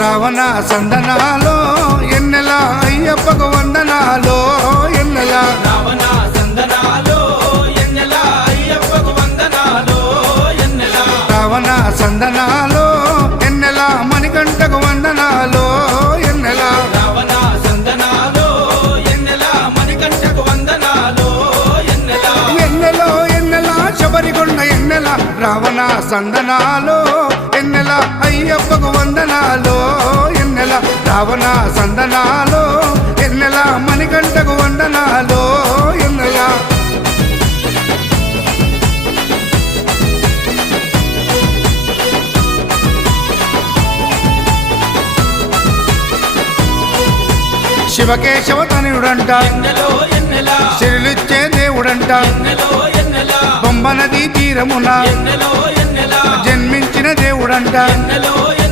రావణ సందనాలో ఎన్నెల అయ్యప్పకు వందనాలో ఎన్నెల రావణ సందనాలో ఎన్నెల అయ్యప్పకు వందనాలో ఎన్నెల రావణ సందనాలో ఎన్నెల మణికంఠకు వందనాలో ఎన్నెల రావణ సందనాలో ఎన్నెల మణికంఠకు వందనాలో ఎన్నెల ఎన్నెలో ఎన్నెల శబరికొండ ఎన్నెల రావణ సందనాలో ఎన్నెల అయ్యప్పకు వందనాలో ఎన్నెల రావణ సందనాలో ఎన్నెల మణికంఠకు వందనాలో ఎన్నెల శివకేశవ తనయుడంట ఎన్నెలో ఎన్నెల శిరులిచ్చే దేవుడంట ఎన్నెలో ఎన్నెల బొమ్మ నదీ తీరమున ఎన్నెలో ఎన్నెల జన్మించిన దేవుడంట ఎన్నెలో